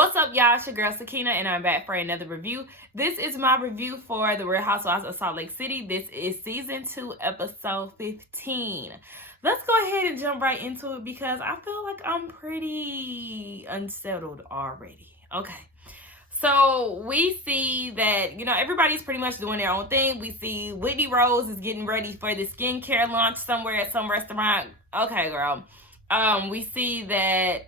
What's up, y'all? It's your girl Sakina, and I'm back for another review. This is my review for The Real Housewives of Salt Lake City. This is season 2, episode 15. Let's go ahead and jump right into it because I feel like I'm pretty unsettled already. Okay. So we see that, everybody's pretty much doing their own thing. We see Whitney Rose is getting ready for the skincare launch somewhere at some restaurant. Okay, girl. We see that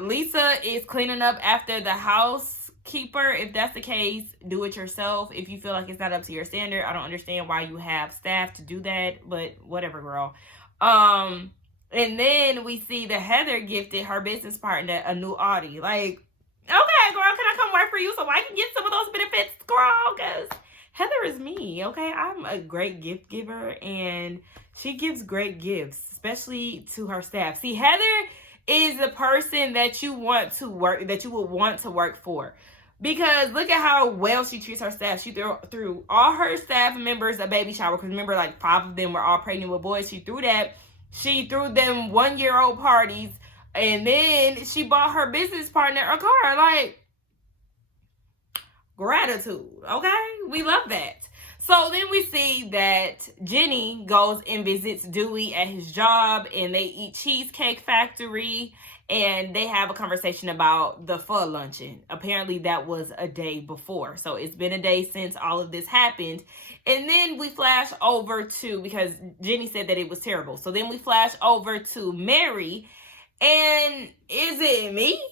Lisa is cleaning up after the housekeeper. If that's the case, do it yourself. If you feel like it's not up to your standard, I don't understand why you have staff to do that, but whatever, girl. And then we see that Heather gifted her business partner a new Audi. Like, okay, girl, can I come work for you so I can get some of those benefits, girl? Because Heather is me, okay? I'm a great gift giver, and she gives great gifts, especially to her staff. See, Heather is the person that you want to work, that you would want to work for. Because look at how well she treats her staff. She threw all her staff members a baby shower. Because remember, like 5 of them were all pregnant with boys. She threw that. She threw them 1-year-old parties. And then she bought her business partner a car. Like, gratitude, okay? We love that. So then we see that Jenny goes and visits Dewey at his job, and they eat Cheesecake Factory, and they have a conversation about the pho luncheon. Apparently that was a day before. So it's been a day since all of this happened. And then we flash over to, because Jenny said that it was terrible. So then we flash over to Mary, and is it me?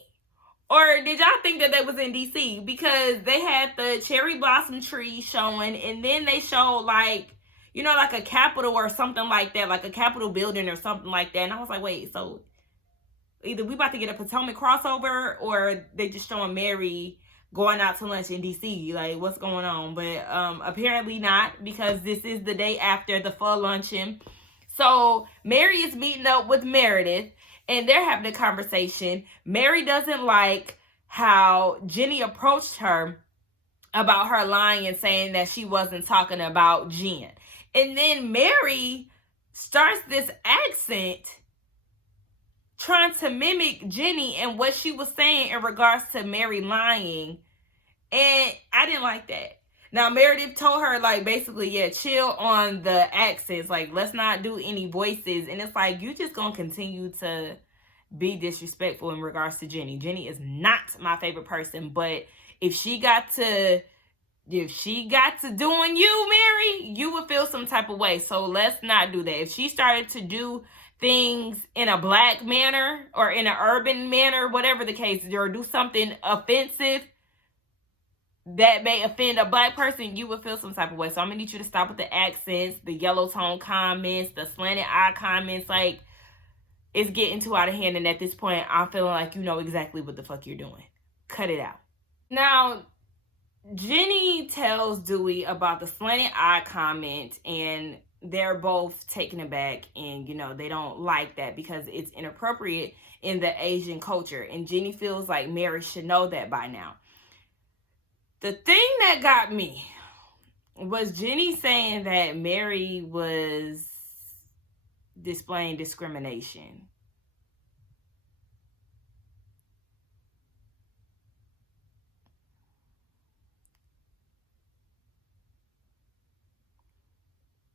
Or did y'all think that they was in DC? Because they had the cherry blossom tree showing, and then they showed like a Capitol or something like that, like a Capitol building or something like that. And I was like, wait, so either we about to get a Potomac crossover, or they just showing Mary going out to lunch in DC. Like, what's going on? But apparently not, because this is the day after the pho luncheon. So Mary is meeting up with Meredith, and they're having a conversation. Mary doesn't like how Jenny approached her about her lying and saying that she wasn't talking about Jen. And then Mary starts this accent trying to mimic Jenny and what she was saying in regards to Mary lying. And I didn't like that. Now, Meredith told her, like, basically, yeah, chill on the accents. Like, let's not do any voices. And it's like, you just gonna continue to be disrespectful in regards to Jenny. Jenny is not my favorite person. But if she got to doing you, Mary, you would feel some type of way. So let's not do that. If she started to do things in a black manner or in an urban manner, whatever the case, or do something offensive that may offend a black person, you would feel some type of way. So I'm gonna need you to stop with the accents, the yellow tone comments, the slanted eye comments. Like, it's getting too out of hand, and at this point, I'm feeling like you know exactly what the fuck you're doing. Cut it out. Now, Jenny tells Dewey about the slanted eye comment, and they're both taken aback, and they don't like that because it's inappropriate in the Asian culture, and Jenny feels like Mary should know that by now. The thing that got me was Jenny saying that Mary was displaying discrimination.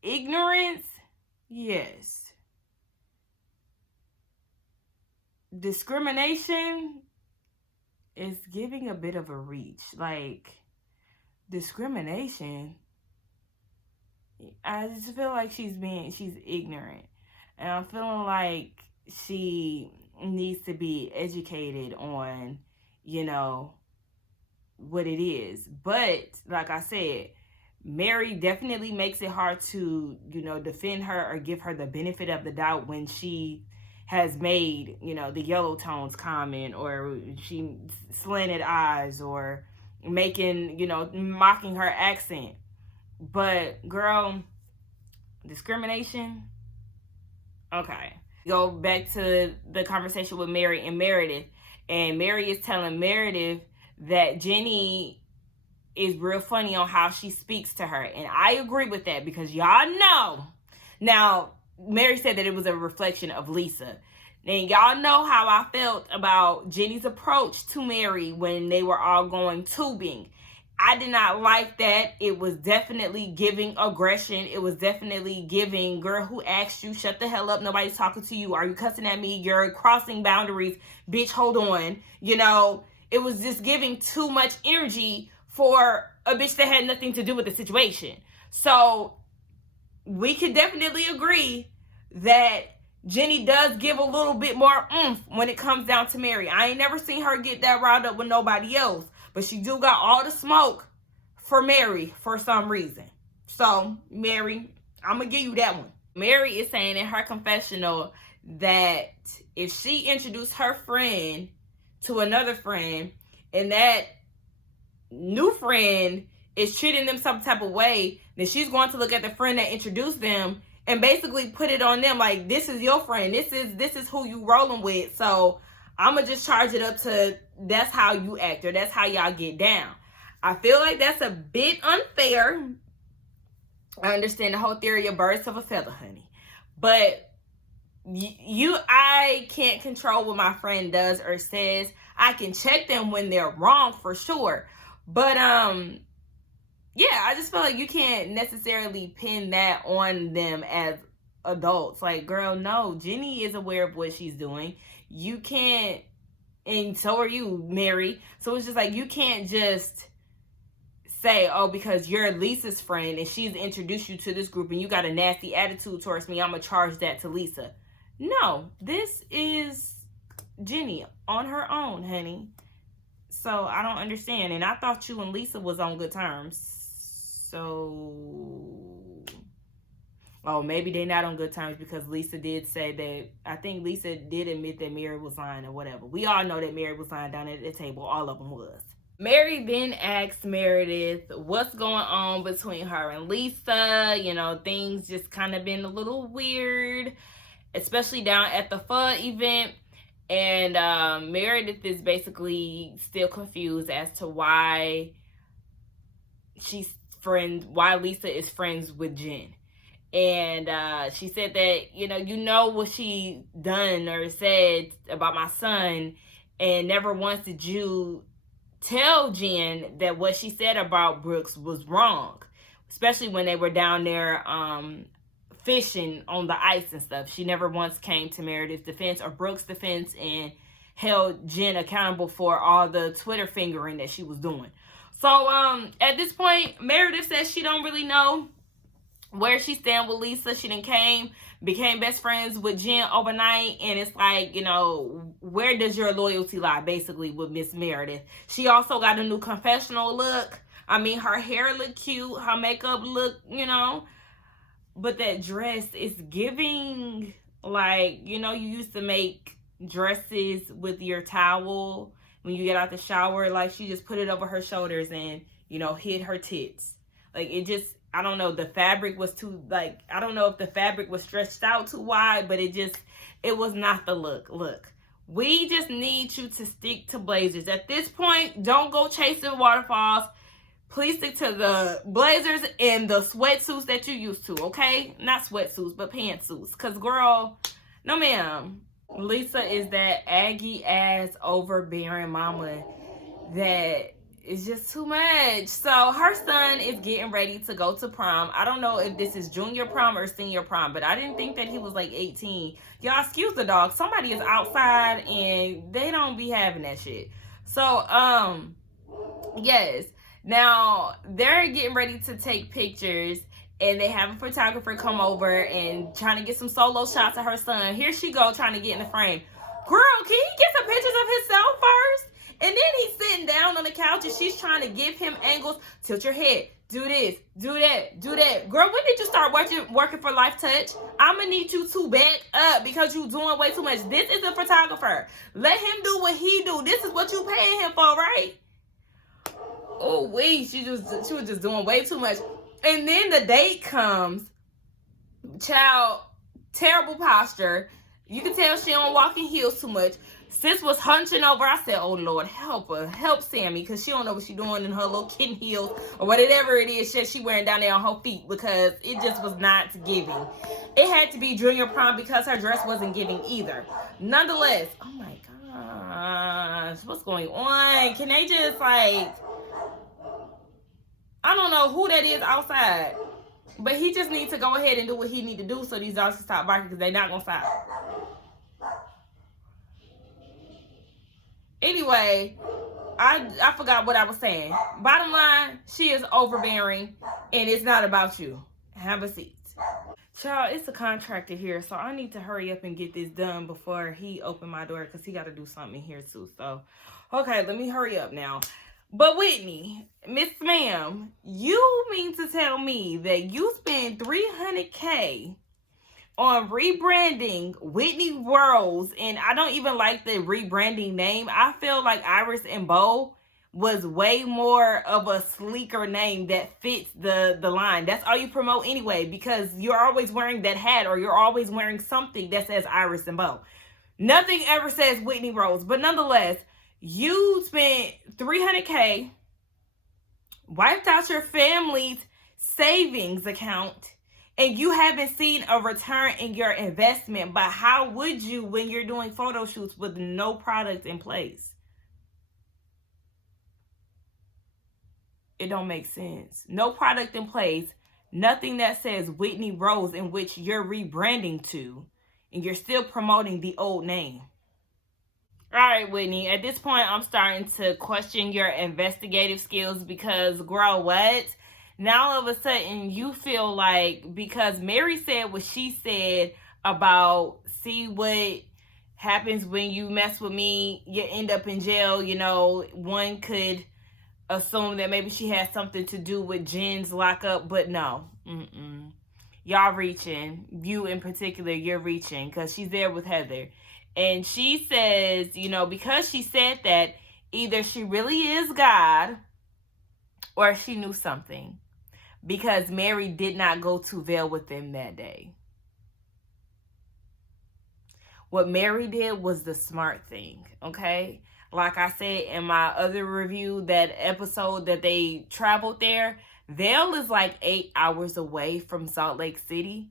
Ignorance, yes. Discrimination is giving a bit of a reach. Like, discrimination, I just feel like she's ignorant. And I'm feeling like she needs to be educated on, what it is. But, like I said, Mary definitely makes it hard to, defend her or give her the benefit of the doubt when she has made, the yellow tones comment, or she slanted eyes, or making, mocking her accent. But, girl, discrimination, okay. Go back to the conversation with Mary and Meredith, and Mary is telling Meredith that Jenny is real funny on how she speaks to her. And I agree with that, because y'all know. Now, Mary said that it was a reflection of Lisa. Now, y'all know how I felt about Jenny's approach to Mary when they were all going tubing. I did not like that. It was definitely giving aggression. It was definitely giving, girl, who asked you? Shut the hell up. Nobody's talking to you. Are you cussing at me? You're crossing boundaries. Bitch, hold on. You know, it was just giving too much energy for a bitch that had nothing to do with the situation. So we could definitely agree that Jenny does give a little bit more oomph when it comes down to Mary. I ain't never seen her get that riled up with nobody else. But she do got all the smoke for Mary for some reason. So, Mary, I'm going to give you that one. Mary is saying in her confessional that if she introduced her friend to another friend and that new friend is treating them some type of way, then she's going to look at the friend that introduced them and basically put it on them like, this is your friend. This is who you rolling with. So I'm going to just charge it up to that's how you act, or that's how y'all get down. I feel like that's a bit unfair. I understand the whole theory of birds of a feather, honey. But I can't control what my friend does or says. I can check them when they're wrong for sure. But yeah, I just feel like you can't necessarily pin that on them as adults. Like, girl, no, Jenny is aware of what she's doing. You can't, and so are you, Mary. So it's just like, you can't just say, oh, because you're Lisa's friend and she's introduced you to this group and you got a nasty attitude towards me, I'm going to charge that to Lisa. No, this is Jenny on her own, honey. So I don't understand. And I thought you and Lisa was on good terms. So, oh, maybe they're not on good terms because Lisa did say that, I think Lisa did admit that Mary was lying or whatever. We all know that Mary was lying down at the table. All of them was. Mary then asked Meredith what's going on between her and Lisa. You know, things just kind of been a little weird, especially down at the pho event. And Meredith is basically still confused as to why Lisa is friends with Jen. And she said that, you know what she done or said about my son, and never once did you tell Jen that what she said about Brooks was wrong, especially when they were down there fishing on the ice and stuff. She never once came to Meredith's defense or Brooks' defense and held Jen accountable for all the Twitter fingering that she was doing. So at this point, Meredith says she don't really know where she stand with Lisa. She became best friends with Jen overnight, and it's like, where does your loyalty lie, basically, with Miss Meredith? She also got a new confessional look. I mean, her hair look cute, her makeup look, but that dress is giving, like, you used to make dresses with your towel when you get out the shower. Like, she just put it over her shoulders and, hid her tits. Like, it just, I don't know, the fabric was too, like, I don't know if the fabric was stretched out too wide, but it was not the look. Look, we just need you to stick to blazers. At this point, don't go chasing waterfalls. Please stick to the blazers and the sweatsuits that you used to, okay? Not sweatsuits, but pantsuits. Because, girl, no, ma'am. Lisa is that Aggie-ass overbearing mama that is just too much. So her son is getting ready to go to prom. I don't know if this is junior prom or senior prom, but I didn't think that he was like 18. Y'all, excuse the dog. Somebody is outside and they don't be having that shit. So, yes. Now, they're getting ready to take pictures, and they have a photographer come over and trying to get some solo shots of her son. Here she go, trying to get in the frame. Girl, can he get some pictures of himself first? And then he's sitting down on the couch, and she's trying to give him angles. Tilt your head. Do this. Do that. Do that. Girl, when did you start working for Life Touch? I'm going to need you to back up because you're doing way too much. This is a photographer. Let him do what he do. This is what you paying him for, right? Oh, wait, she was just doing way too much. And then the date comes. Child, terrible posture. You can tell she don't walk in heels too much. Sis was hunching over. I said, oh, Lord, help her. Help Sammy, because she don't know what she's doing in her little kitten heels or whatever it is she wearing down there on her feet, because it just was not giving. It had to be junior prom because her dress wasn't giving either. Nonetheless, oh, my gosh, what's going on? Can they just, like, I don't know who that is outside, but he just needs to go ahead and do what he need to do so these dogs can stop barking, because they're not going to stop. Anyway, I forgot what I was saying. Bottom line, she is overbearing, and it's not about you. Have a seat. Child, it's a contractor here, so I need to hurry up and get this done before he open my door, because he got to do something here too. So, okay, let me hurry up now. But Whitney, Miss Ma'am, you mean to tell me that you spend $300K on rebranding Whitney Rose, and I don't even like the rebranding name. I feel like Iris and Bo was way more of a sleeker name that fits the line. That's all you promote anyway, because you're always wearing that hat, or you're always wearing something that says Iris and Bo. Nothing ever says Whitney Rose, but nonetheless, you spent $300K, wiped out your family's savings account, and you haven't seen a return in your investment. But how would you when you're doing photo shoots with no product in place? It don't make sense. No product in place, nothing that says Whitney Rose, in which you're rebranding to, and you're still promoting the old name. All right, Whitney, at this point, I'm starting to question your investigative skills, because, girl, what? Now, all of a sudden, you feel like, because Mary said what she said about, see what happens when you mess with me, you end up in jail, you know, one could assume that maybe she has something to do with Jen's lockup, but no. Y'all reaching. You in particular, you're reaching, because she's there with Heather. And she says, you know, because she said that, either she really is God or she knew something, because Mary did not go to Vail with them that day. What Mary did was the smart thing, okay? Like I said in my other review, that episode that they traveled there, Vail is like 8 hours away from Salt Lake City.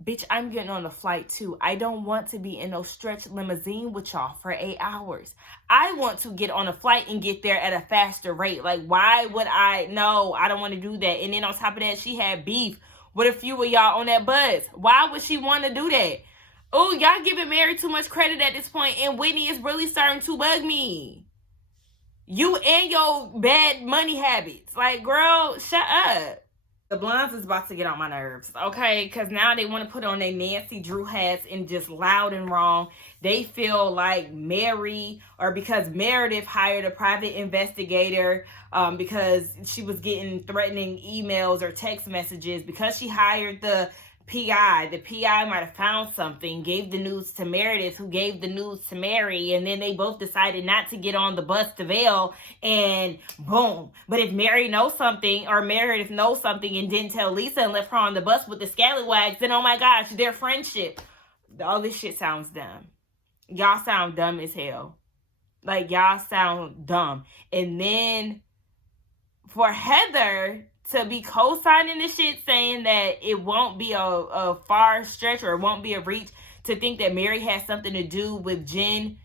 Bitch, I'm getting on a flight too. I don't want to be in no stretch limousine with y'all for 8 hours. I want to get on a flight and get there at a faster rate. Like, why would I? No, I don't want to do that. And then on top of that, she had beef with a few of y'all on that bus. Why would she want to do that? Oh, y'all giving Mary too much credit at this point, and Whitney is really starting to bug me. You and your bad money habits. Like, girl, shut up. The blondes is about to get on my nerves, okay? Because now they want to put on their Nancy Drew hats and just loud and wrong. They feel like Mary, or because Meredith hired a private investigator because she was getting threatening emails or text messages, because she hired the PI. The PI might have found something, gave the news to Meredith, who gave the news to Mary, and then they both decided not to get on the bus to Vail, and boom. But if Mary knows something, or Meredith knows something and didn't tell Lisa and left her on the bus with the scallywags, then oh my gosh, their friendship. All this shit sounds dumb. Y'all sound dumb as hell. Like, y'all sound dumb. And then for Heather to be co-signing the shit, saying that it won't be a far stretch, or it won't be a reach to think that Mary has something to do with Jen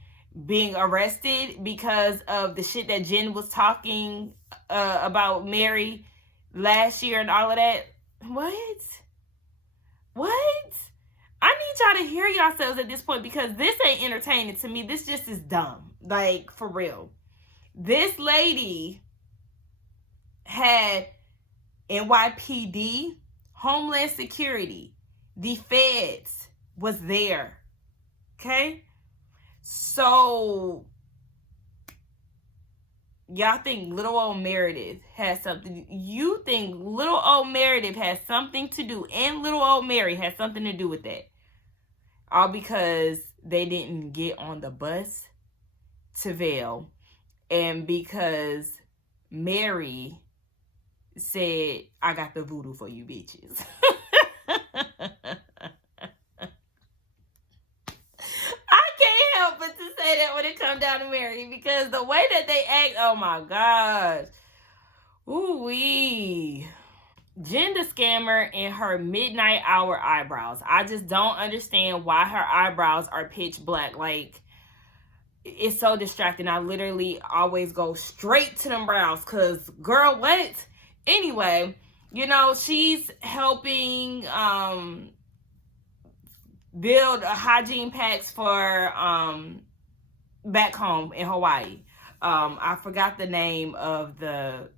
being arrested because of the shit that Jen was talking about Mary last year and all of that. What? I need y'all to hear yourselves at this point, because this ain't entertaining to me. This just is dumb. Like, for real. This lady had NYPD, Homeland Security, the feds was there. Okay? So, y'all think little old Meredith has something. You think little old Meredith has something to do, and little old Mary has something to do with that. All because they didn't get on the bus to Vail, and because Mary said, I got the voodoo for you bitches. I can't help but to say that when it comes down to Mary, because the way that they act, oh my gosh. Ooh-wee. Jen the scammer and her midnight hour eyebrows. I just don't understand why her eyebrows are pitch black. Like, it's so distracting. I literally always go straight to them brows because, girl, what? Anyway, you know, she's helping build hygiene packs for back home in Hawaii. I forgot the name of the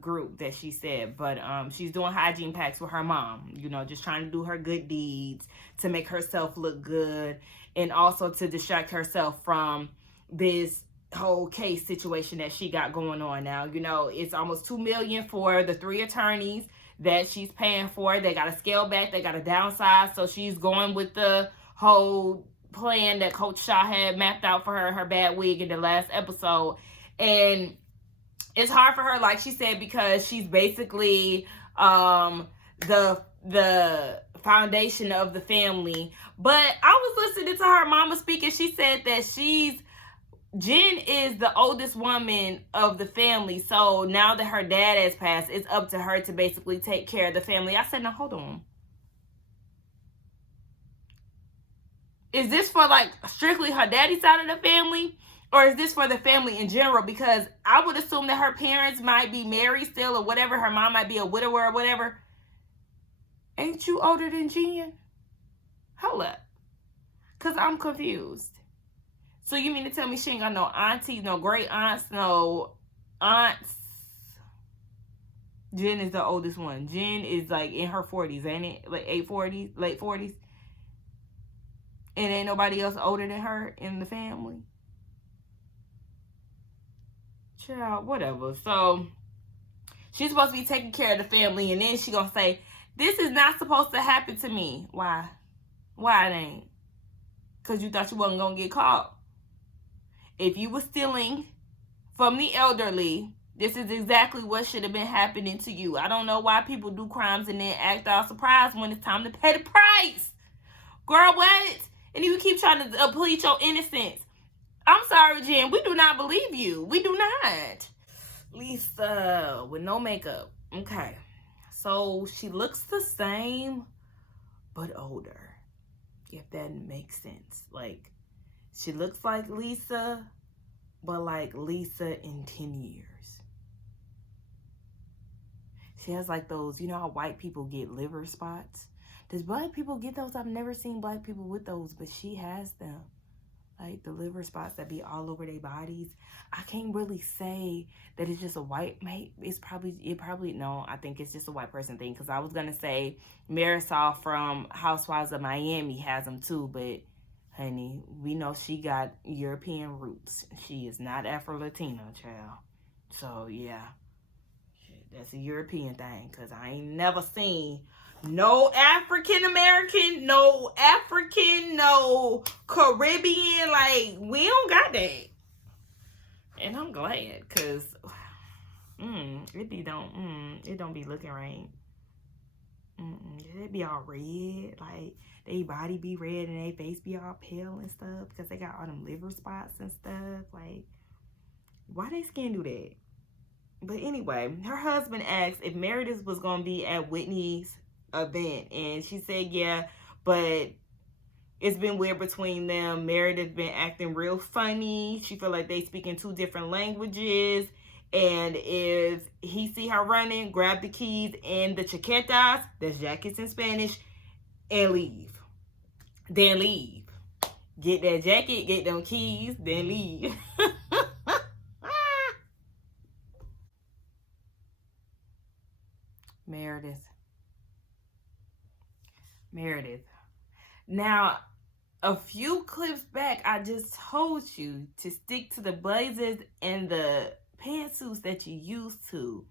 group that she said, but she's doing hygiene packs with her mom, you know, just trying to do her good deeds to make herself look good and also to distract herself from this whole case situation that she got going on now. You know, it's almost $2 million for the 3 attorneys that she's paying for. They got to scale back, they got to downsize, so she's going with the whole plan that Coach Shah had mapped out for her bad wig in the last episode. And it's hard for her, like she said, because she's basically the foundation of the family. But I was listening to her mama speak, and she said that Jen is the oldest woman of the family. So now that her dad has passed, it's up to her to basically take care of the family. I said, now hold on. Is this for like strictly her daddy's side of the family? Or is this for the family in general? Because I would assume that her parents might be married still or whatever. Her mom might be a widower or whatever. Ain't you older than Jen? Hold up. Because I'm confused. So you mean to tell me she ain't got no aunties, no great aunts, no aunts? Jen is the oldest one. Jen is like in her 40s, ain't it? Like late 40s. And ain't nobody else older than her in the family. Child, whatever. So she's supposed to be taking care of the family, and then she gonna say, this is not supposed to happen to me. Why? Why it ain't? Because you thought you wasn't gonna get caught. If you were stealing from the elderly, this is exactly what should have been happening to you. I don't know why people do crimes and then act all surprised when it's time to pay the price. Girl, what? And you keep trying to plead your innocence. I'm sorry, Jen. We do not believe you. We do not. Lisa, with no makeup. Okay. So she looks the same, but older. If that makes sense. Like, she looks like Lisa, but like Lisa in 10 years. She has like those, you know how white people get liver spots? Does black people get those? I've never seen black people with those, but she has them. Like the liver spots that be all over their bodies. I can't really say that it's just a white mate. No, I think it's just a white person thing. Because I was going to say Marisol from Housewives of Miami has them too. But honey, we know she got European roots. She is not Afro-Latina, child. So yeah, that's a European thing. Because I ain't never seen no African American, no African, no Caribbean. Like, we don't got that. And I'm glad, because it don't be looking right. It be all red. Like, they body be red and they face be all pale and stuff because they got all them liver spots and stuff. Like, why they skin do that? But anyway, her husband asked if Meredith was going to be at Whitney's event, and she said yeah, but it's been weird between them. Meredith been acting real funny. She feel like they speak in 2 different languages, and if he see her running, grab the keys and the chaquetas, that's jackets in Spanish, and leave. Then leave. Get that jacket, get them keys, then leave. Meredith. Now, a few clips back, I just told you to stick to the blazers and the pantsuits that you used to.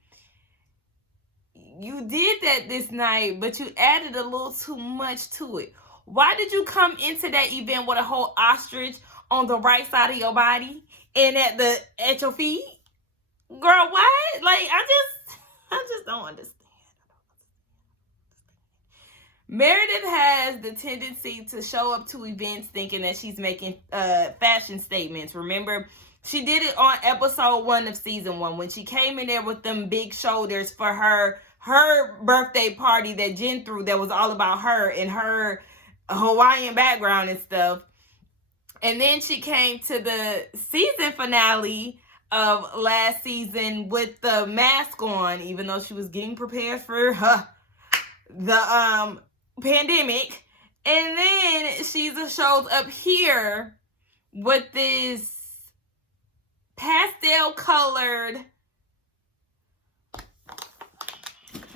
You did that this night, but you added a little too much to it. Why did you come into that event with a whole ostrich on the right side of your body and at your feet? Girl, what? Like, I just don't understand. Meredith has the tendency to show up to events thinking that she's making fashion statements. Remember, she did it on episode 1 of season 1 when she came in there with them big shoulders for her birthday party that Jen threw that was all about her and her Hawaiian background and stuff. And then she came to the season finale of last season with the mask on, even though she was getting prepared for the pandemic. And then she shows up here with this pastel colored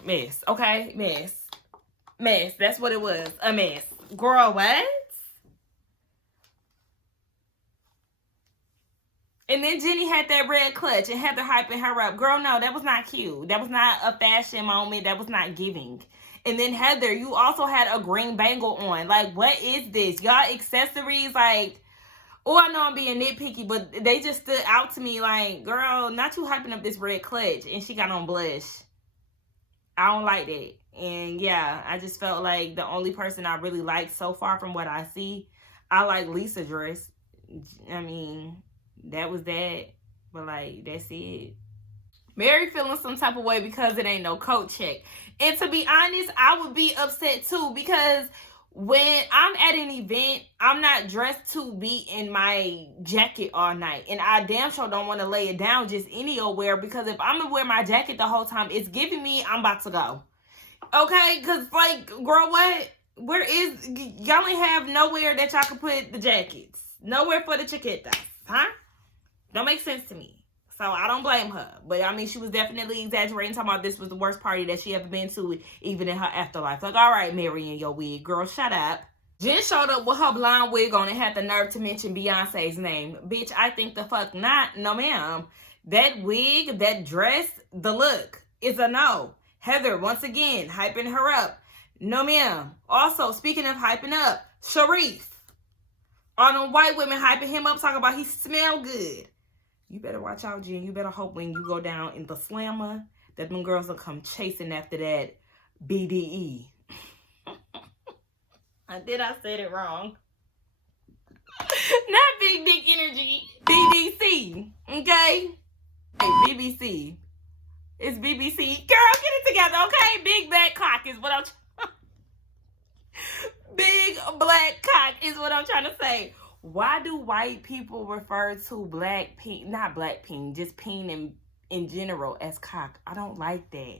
mess. Okay, mess. That's what it was, a mess. Girl, what? And then Jenny had that red clutch and Heather hyping her up. Girl, no, that was not cute. That was not a fashion moment. That was not giving. And then Heather, you also had a green bangle on. Like, what is this? Y'all accessories, like, oh, I know I'm being nitpicky, but they just stood out to me like, girl, not you hyping up this red clutch. And she got on blush. I don't like that. And yeah, I just felt like the only person I really liked so far from what I see, I like Lisa dress. I mean, that was that, but like, that's it. Mary feeling some type of way because it ain't no coat check. And to be honest, I would be upset too, because when I'm at an event, I'm not dressed to be in my jacket all night. And I damn sure don't want to lay it down just anywhere, because if I'm going to wear my jacket the whole time, it's giving me I'm about to go. Okay? Because, like, girl, what? Where is... Y'all ain't have nowhere that y'all can put the jackets. Nowhere for the chaquetas. Huh? Don't make sense to me. So I don't blame her. But I mean, she was definitely exaggerating, talking about this was the worst party that she ever been to, even in her afterlife. Like, all right, Mary, in your wig. Girl, shut up. Jen showed up with her blonde wig on and had the nerve to mention Beyonce's name. Bitch, I think the fuck not. No, ma'am. That wig, that dress, the look is a no. Heather, once again, hyping her up. No, ma'am. Also, speaking of hyping up, Sharif. All them white women hyping him up, talking about he smell good. You better watch out, Jen. You better hope when you go down in the slammer that them girls will come chasing after that BDE. I said it wrong. Not Big Dick Energy. BBC. Okay? Hey, BBC. It's BBC. Girl, get it together, okay? Big black cock is what I'm Big black cock is what I'm trying to say. Why do white people refer to black peen, not black peen, just peen in general as cock? I don't like that.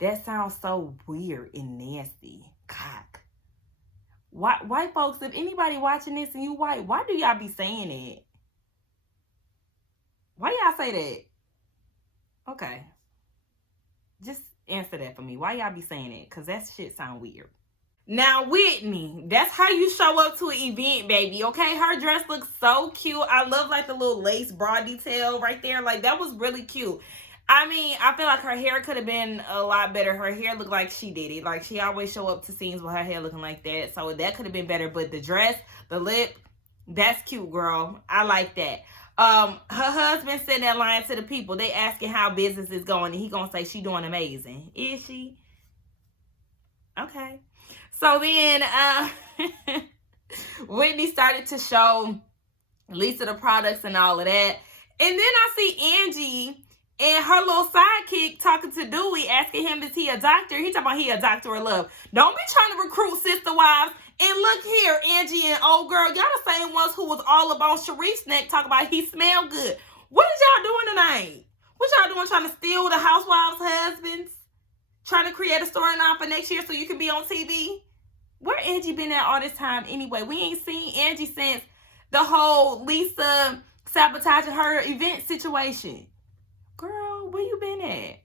That sounds so weird and nasty. Cock. White folks, if anybody watching this and you white, why do y'all be saying it? Why y'all say that? Okay. Just answer that for me. Why y'all be saying it? Because that shit sound weird. Now, Whitney, that's how you show up to an event, baby, okay? Her dress looks so cute. I love, like, the little lace bra detail right there. Like, that was really cute. I mean, I feel like her hair could have been a lot better. Her hair looked like she did it. Like, she always show up to scenes with her hair looking like that. So, that could have been better. But the dress, the lip, that's cute, girl. I like that. Her husband sent that line to the people. They asking how business is going. And he gonna say she doing amazing. Is she? Okay. So then Whitney started to show Lisa the products and all of that. And then I see Angie and her little sidekick talking to Dewey, asking him, is he a doctor? He talking about he a doctor of love. Don't be trying to recruit sister wives. And look here, Angie and old girl, y'all the same ones who was all up on Sharif's neck talking about he smell good. What is y'all doing tonight? What y'all doing, trying to steal the housewives' husbands? Trying to create a storyline for next year so you can be on TV? Where Angie been at all this time anyway? We ain't seen Angie since the whole Lisa sabotaging her event situation. Girl, where you been at?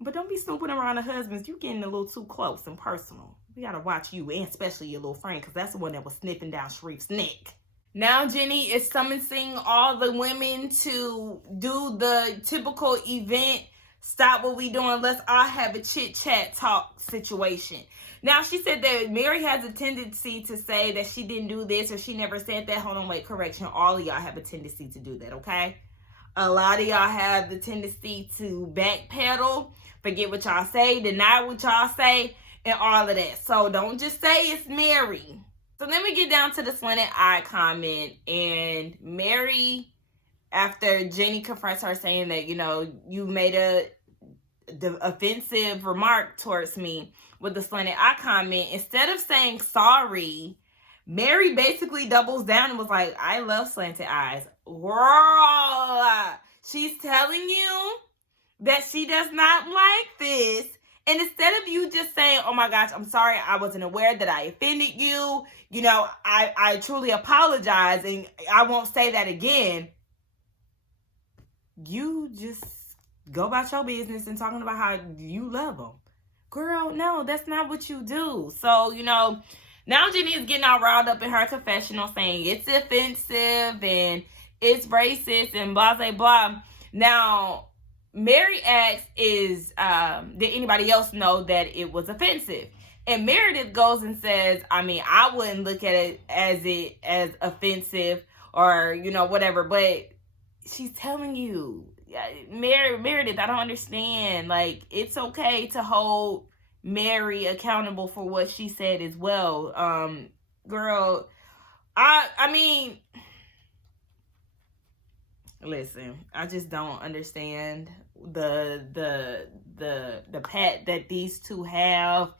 But don't be snooping around the husbands. You getting a little too close and personal. We gotta watch you, and especially your little friend, because that's the one that was sniffing down Sharif's neck. Now Jenny is summoning all the women to do the typical event. Stop what we doing. Let's all have a chit-chat talk situation. Now, she said that Mary has a tendency to say that she didn't do this or she never said that. Hold on, wait, correction. All of y'all have a tendency to do that, okay? A lot of y'all have the tendency to backpedal, forget what y'all say, deny what y'all say, and all of that. So don't just say it's Mary. So then we get down to the slanted eye comment, and Mary, after Jenny confronts her saying that, you made the offensive remark towards me with the slanted eye comment, instead of saying sorry, Mary basically doubles down and was like, I love slanted eyes. Girl, she's telling you that she does not like this. And instead of you just saying, oh my gosh, I'm sorry, I wasn't aware that I offended you. I truly apologize and I won't say that again. You just go about your business and talking about how you love them. Girl, no, that's not what you do. So, now Jenny is getting all riled up in her confessional saying it's offensive and it's racist and blah, blah, blah. Now, Mary asks, did anybody else know that it was offensive? And Meredith goes and says, I wouldn't look at it as offensive or, whatever, but she's telling you, Meredith, I don't understand. Like, it's okay to hold Mary accountable for what she said as well. Girl, listen, I just don't understand the pat that these two have.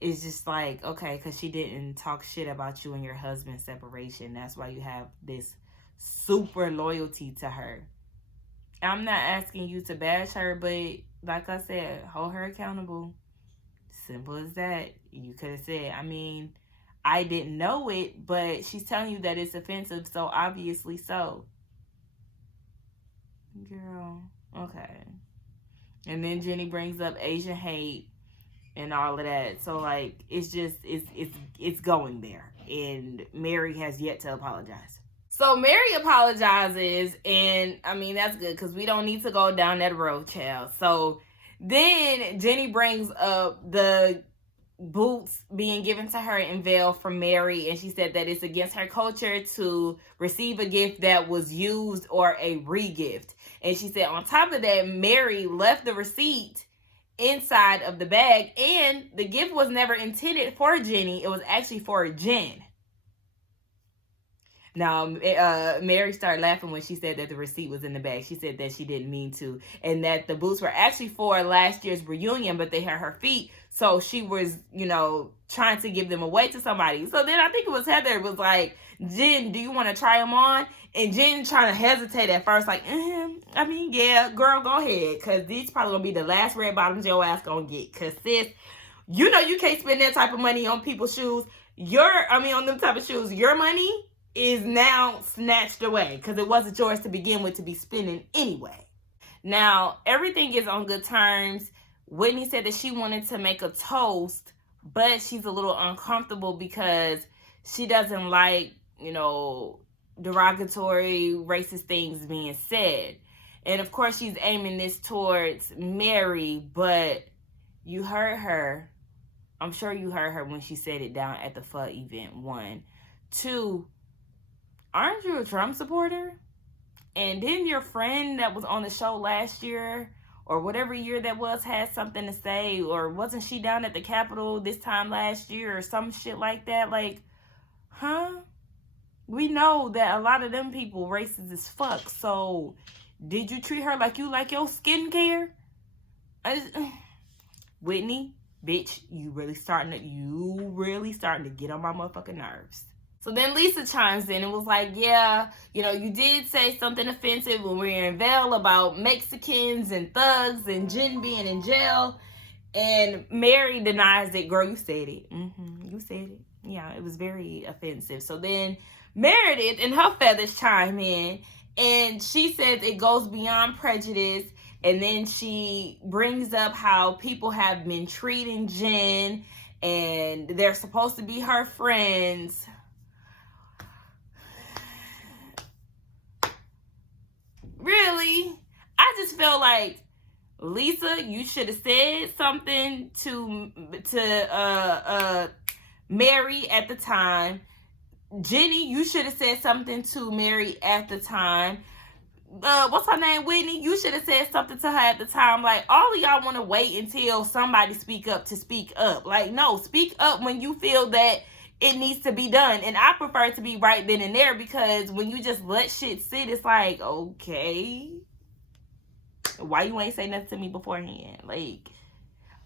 Is just like, okay, because she didn't talk shit about you and your husband's separation. That's why you have this super loyalty to her. I'm not asking you to bash her, but like I said, hold her accountable. Simple as that. You could have said, I didn't know it, but she's telling you that it's offensive, so obviously so. Girl, okay. And then Jenny brings up Asian hate and all of that. So, like, it's just, it's going there. And Mary has yet to apologize. So Mary apologizes, and that's good because we don't need to go down that road, child. So then Jenny brings up the boots being given to her in Vail from Mary, and she said that it's against her culture to receive a gift that was used or a re-gift. And she said on top of that, Mary left the receipt inside of the bag, and the gift was never intended for Jenny. It was actually for Jen. Now, Mary started laughing when she said that the receipt was in the bag. She said that she didn't mean to, and that the boots were actually for last year's reunion, but they hurt her feet, so she was, trying to give them away to somebody. So then I think it was Heather was like, Jen, do you want to try them on? And Jen trying to hesitate at first, like, yeah, girl, go ahead, because these probably going to be the last red bottoms your ass going to get, because sis, you can't spend that type of money on people's shoes. On them type of shoes. Your money is now snatched away because it wasn't yours to begin with to be spending anyway. Now, everything is on good terms. Whitney said that she wanted to make a toast, but she's a little uncomfortable because she doesn't like, derogatory, racist things being said. And of course, she's aiming this towards Mary, but you heard her. I'm sure you heard her when she said it down at the pho event. 1. 2, aren't you a Trump supporter? And didn't your friend that was on the show last year or whatever year that was had something to say? Or wasn't she down at the Capitol this time last year or some shit like that? Like, huh? We know that a lot of them people racist as fuck. So did you treat her like you like your skincare? Whitney, bitch, you really starting to get on my motherfucking nerves. So then Lisa chimes in and was like, yeah, you did say something offensive when we were in Vail about Mexicans and thugs and Jen being in jail. And Mary denies it. Girl, you said it. You said it. Yeah, it was very offensive. So then Meredith and her feathers chime in, and she says it goes beyond prejudice. And then she brings up how people have been treating Jen and they're supposed to be her friends. Really? I just feel like, Lisa, you should have said something to Mary at the time. Jenny, you should have said something to Mary at the time. what's her name, Whitney, you should have said something to her at the time. Like, all of y'all want to wait until somebody speak up to speak up. Like, no, speak up when you feel that it needs to be done. And I prefer to be right then and there, because when you just let shit sit, it's like, okay, why you ain't say nothing to me beforehand? Like,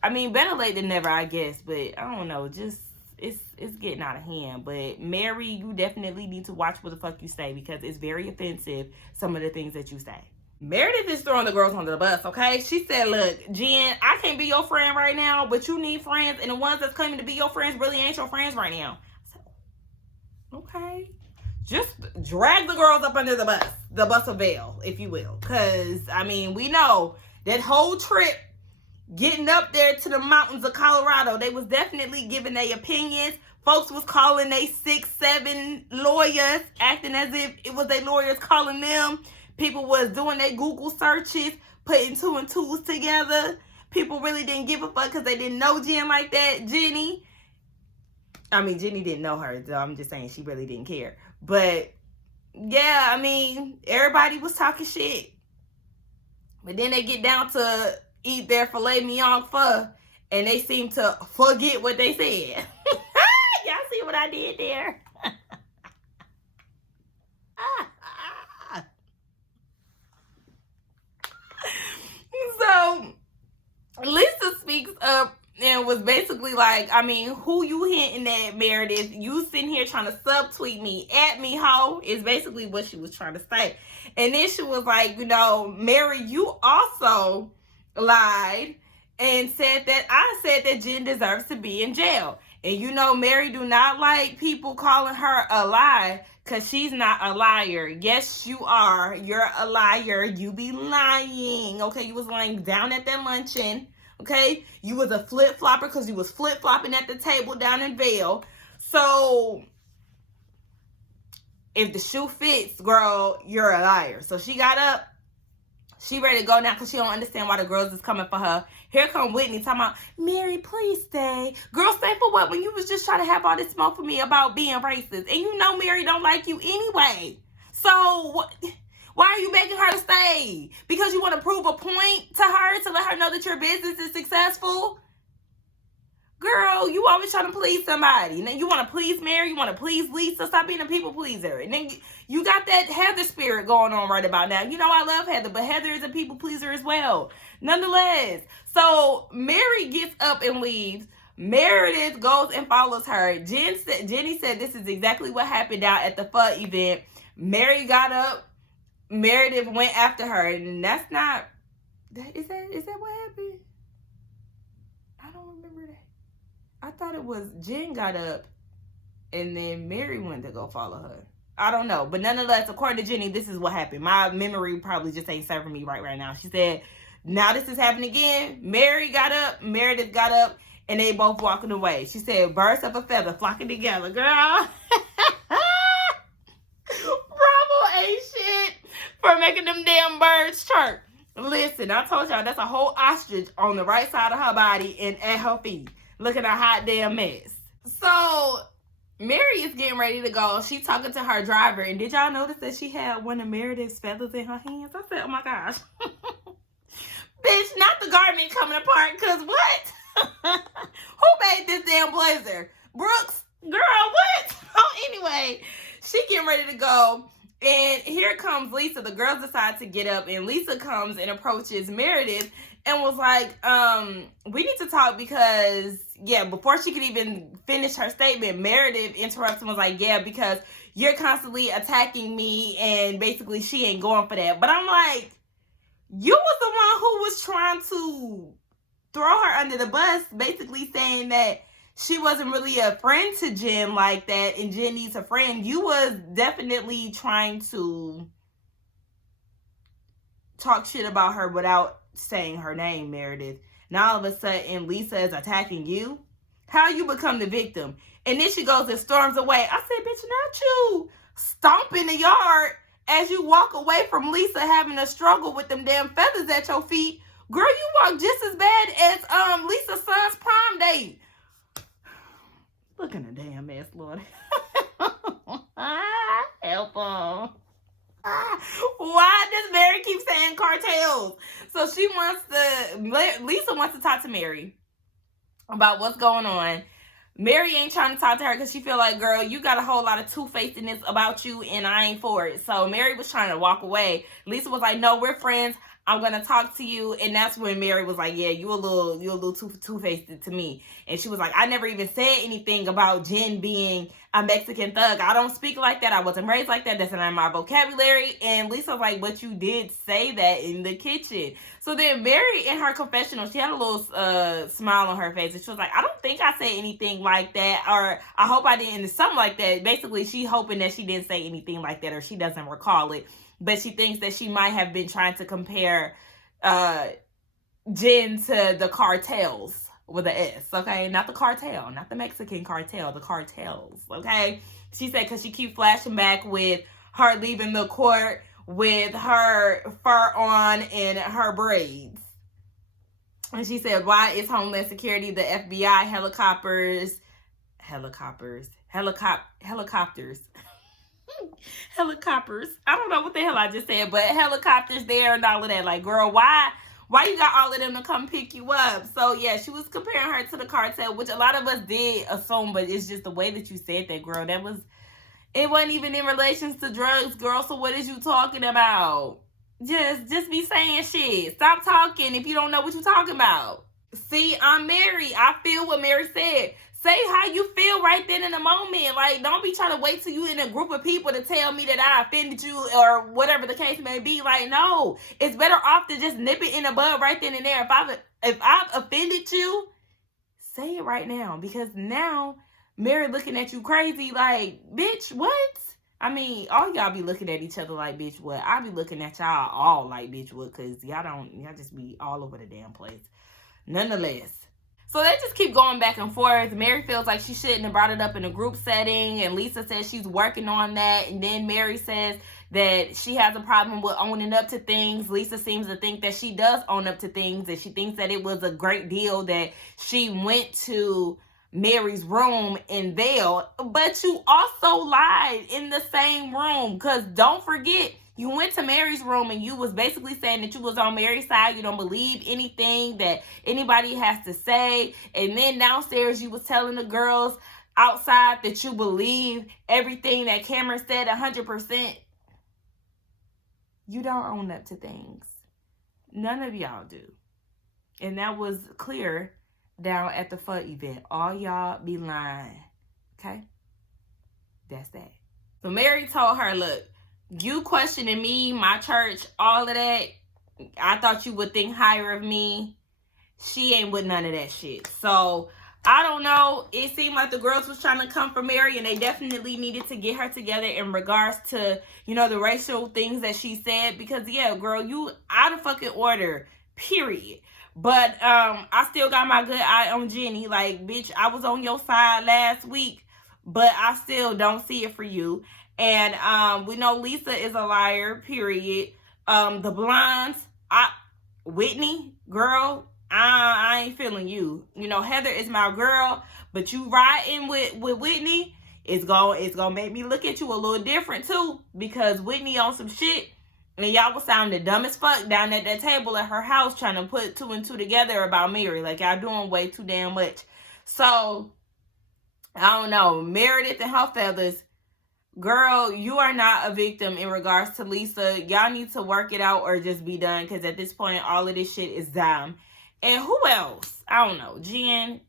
I mean, better late than never, I guess. But I don't know, just it's getting out of hand. But Mary, you definitely need to watch what the fuck you say, because it's very offensive, some of the things that you say. Meredith is throwing the girls under the bus, okay? She said, look, Jen, I can't be your friend right now, but you need friends, and the ones that's claiming to be your friends really ain't your friends right now. So, okay. Just drag the girls up under the bus of veil, if you will. Because, I mean, we know that whole trip getting up there to the mountains of Colorado, they was definitely giving their opinions. Folks was calling they 6, 7 lawyers, acting as if it was their lawyers calling them. People was doing their Google searches, putting 2 and 2s together. People really didn't give a fuck because they didn't know Jen like that. Jenny didn't know her, so I'm just saying she really didn't care. But, yeah, I mean, everybody was talking shit. But then they get down to eat their filet mignon pho, and they seem to forget what they said. Y'all see what I did there? So, Lisa speaks up and was basically like, I mean, who you hinting at, Meredith? You sitting here trying to subtweet me, at me, ho, is basically what she was trying to say. And then she was like, you know, Mary, you also lied and said that I said that Jen deserves to be in jail. And you know, Mary do not like people calling her a lie, because she's not a liar. Yes, you are. You're a liar. You be lying. Okay, you was lying down at that luncheon. Okay, you was a flip-flopper because you was flip-flopping at the table down in Vail. So, if the shoe fits, girl, you're a liar. So she got up. She ready to go now because she don't understand why the girls is coming for her. Here come Whitney talking about, Mary, please stay. Girl, stay for what? When you was just trying to have all this smoke for me about being racist. And you know Mary don't like you anyway. So, why are you begging her to stay? Because you want to prove a point to her to let her know that your business is successful? Girl, you always trying to please somebody. And then you want to please Mary. You want to please Lisa. Stop being a people pleaser. And then you got that Heather spirit going on right about now. You know I love Heather, but Heather is a people pleaser as well. Nonetheless, so Mary gets up and leaves. Meredith goes and follows her. Jenny said this is exactly what happened out at the pho event. Mary got up. Meredith went after her. And that's not... Is that what happened? I don't remember that. I thought it was Jen got up and then Mary went to go follow her. I don't know. But nonetheless, according to Jenny, this is what happened. My memory probably just ain't serving me right now. She said, now this is happening again. Mary got up, Meredith got up, and they both walking away. She said, birds of a feather flocking together. Girl. Bravo ain't shit for making them damn birds chirp. Listen, I told y'all that's a whole ostrich on the right side of her body and at her feet. Looking a hot damn mess. So, Mary is getting ready to go. She talking to her driver. And did y'all notice that she had one of Meredith's feathers in her hands? I said, oh my gosh. Bitch, not the garment coming apart. Because what? Who made this damn blazer? Brooks? Girl, what? Oh, anyway, she getting ready to go. And here comes Lisa. The girls decide to get up. And Lisa comes and approaches Meredith. And was like, we need to talk because, yeah, before she could even finish her statement, Meredith interrupts and was like, yeah, because you're constantly attacking me and basically she ain't going for that. But I'm like, you was the one who was trying to throw her under the bus, basically saying that she wasn't really a friend to Jen like that and Jen needs a friend. You was definitely trying to talk shit about her without saying her name, Meredith. Now all of a sudden Lisa is attacking you. How you become the victim? And then she goes and storms away. I said, bitch, not you. Stomp in the yard as you walk away from Lisa having a struggle with them damn feathers at your feet. Girl, you walk just as bad as Lisa's son's prom date. Look at the damn mess, Lord. Help them. Why does Mary keep saying cartels? So Lisa wants to talk to Mary about what's going on. Mary ain't trying to talk to her because she feel like, girl, you got a whole lot of two-facedness about you and I ain't for it. So Mary was trying to walk away. Lisa was like, no, we're friends. I'm gonna talk to you. And that's when Mary was like, yeah, you a little two-faced to me. And she was like, I never even said anything about Jen being a Mexican thug. I don't speak like that. I wasn't raised like that. That's not in my vocabulary. And Lisa was like, but you did say that in the kitchen. So then Mary, in her confessional, she had a little smile on her face. And she was like, I don't think I said anything like that. Or I hope I didn't. Something like that. Basically, she hoping that she didn't say anything like that, or she doesn't recall it. But she thinks that she might have been trying to compare Jen to the cartels with an S, okay? Not the cartel, not the Mexican cartel, the cartels, okay? She said because she keep flashing back with her leaving the court with her fur on and her braids. And she said, why is Homeland Security, the FBI, helicopters, helicopters. I don't know what the hell I just said, but helicopters there and all of that. Like, girl, why you got all of them to come pick you up? So yeah, she was comparing her to the cartel, which a lot of us did assume, but it's just the way that you said that, girl. It wasn't even in relations to drugs, girl. So what is you talking about? Just be saying shit. Stop talking if you don't know what you're talking about. See, I'm Mary. I feel what Mary said. Say how you feel right then in the moment. Like, don't be trying to wait till you in a group of people to tell me that I offended you or whatever the case may be. Like, no. It's better off to just nip it in the bud right then and there. If I've offended you, say it right now. Because now, Mary looking at you crazy like, bitch, what? I mean, all y'all be looking at each other like, bitch, what? I be looking at y'all all like, bitch, what? Because y'all just be all over the damn place. Nonetheless. So they just keep going back and forth. Mary feels like she shouldn't have brought it up in a group setting. And Lisa says she's working on that. And then Mary says that she has a problem with owning up to things. Lisa seems to think that she does own up to things. And she thinks that it was a great deal that she went to Mary's room in Vail. But you also lied in the same room. Because don't forget, you went to Mary's room and you was basically saying that you was on Mary's side. You don't believe anything that anybody has to say. And then downstairs you was telling the girls outside that you believe everything that Cameron said 100%. You don't own up to things. None of y'all do. And that was clear down at the FUD event. All y'all be lying. Okay? That's that. So Mary told her, look, you questioning me, my church, all of that. I thought you would think higher of me. She ain't with none of that shit. So, I don't know. It seemed like the girls was trying to come for Mary, and they definitely needed to get her together in regards to, you know, the racial things that she said. Because, yeah, girl, you out of fucking order. Period. But, I still got my good eye on Jenny. Like, bitch, I was on your side last week, but I still don't see it for you. And we know Lisa is a liar, period. The blondes, Whitney, girl, I ain't feeling you. You know, Heather is my girl, but you riding with Whitney, it's gonna make me look at you a little different too, because Whitney on some shit, and y'all was sounding dumb as fuck down at that table at her house trying to put 2 and 2 together about Mary. Like, y'all doing way too damn much. So, I don't know. Meredith and her feathers. Girl, you are not a victim in regards to Lisa. Y'all need to work it out or just be done. Because at this point, all of this shit is dumb. And who else? I don't know. Jen,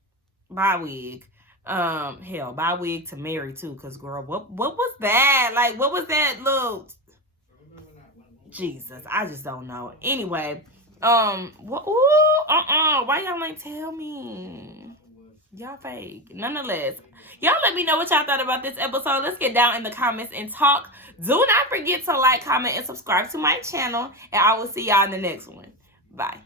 buy wig. Hell, buy wig to Mary too. Because, girl, what was that? Like, what was that little... Jesus, I just don't know. Anyway, why y'all ain't tell me? Y'all fake. Nonetheless, y'all let me know what y'all thought about this episode. Let's get down in the comments and talk. Do not forget to like, comment, and subscribe to my channel. And I will see y'all in the next one. Bye.